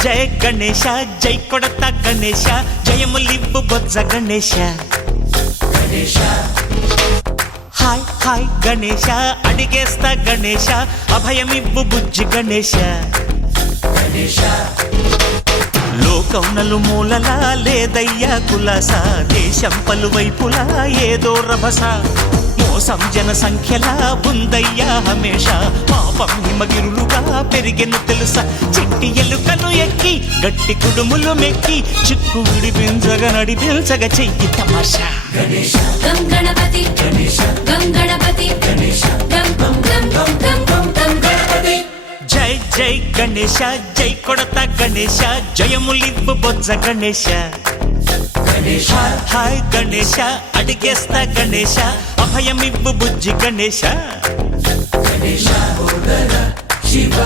జయ గణేశ జై కొడత గణేశ జయములివ్వు బొజ్జ Ganesha hi hi Ganesha అడిగేస్తా Ganesha అభయమివ్వు బుజ్జి గణేశ లోకం నలుమూలలా లేదయ్యా కులాస దేశం పలువైపులా ఏదో రభస మోసం జన సంఖ్యలా ఉందయ్యా హమేష పాపం హిమగిరులుగా పెరిగెను తెలుసా చిట్టి ఎలుకలు ఎక్కి గట్టి కుడుములు మెక్కి చిక్కు విడిపించగా నడిపించగా చెయ్యి తమాషా గం గణపతి గం గణపతి గం గం గం గం గం గం గం గణపతి జై జై గణేశ జై కొడత గణేశ జయములివ్వు బొజ్జ గణేశ హాయ్ గణేశ అడిగేస్తా గణేశ అభయమివ్వు బుజ్జి గణేశ శివ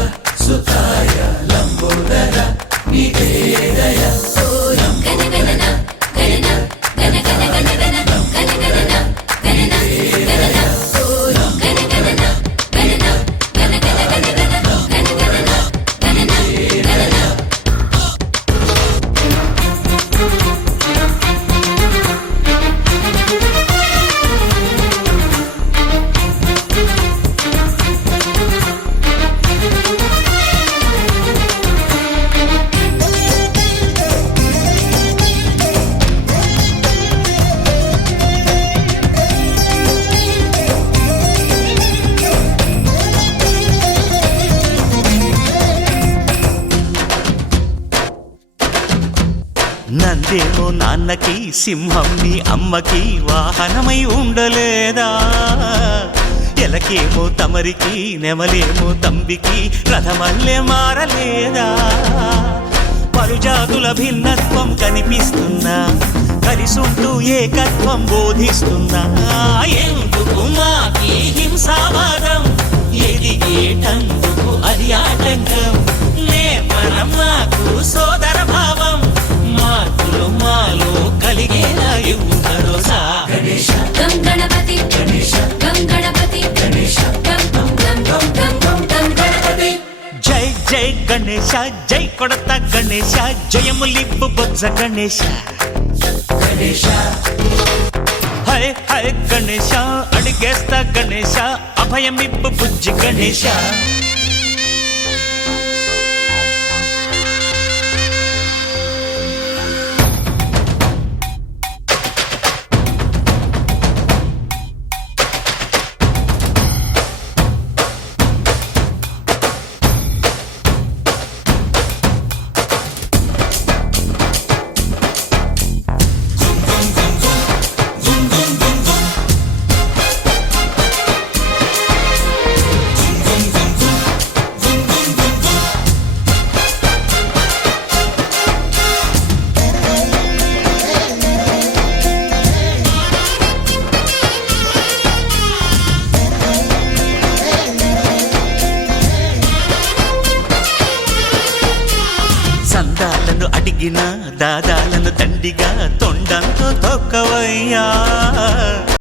సుతాయ లంబోదర నివేదయ గణగణన గణన గణ గణ గణ గణ గణగణన గణన గణన గణగణన గణన గణ గణ గణ గణ గణగణన గణన గణన నందేమో నాన్నకి సింహం నీ అమ్మకి వాహనమై ఉండలేదా ఎలకేమో తమరికి నెమలేమో తంబికి రథమల్లే మారలేదా పలుజాతుల భిన్నత్వం కనిపిస్తున్నా కలిసుంటూ ఏకత్వం బోధిస్తున్నా ఎందుకు మాకి హింసావాదం ఎదిగేటందుకు అది ఆటంకం నేపరం మాకు సోదర భావం మార్పులు మాలో కలిగేలా ఇవ్వు భరోసా గం గణపతి గం గణపతి గం గం గం గం గం గం గం గణపతి జై జై గణేశ జై కొడత గణేశ జయములివ్వు బొజ్జ గణేశ హై హై గణేశ అడిగేస్తా గణేశ అభయమివ్వు బుజ్జి గణేశ సందాలను అడిగిన దాదాలను తండిగా తొండంతో తొక్కవయ్యా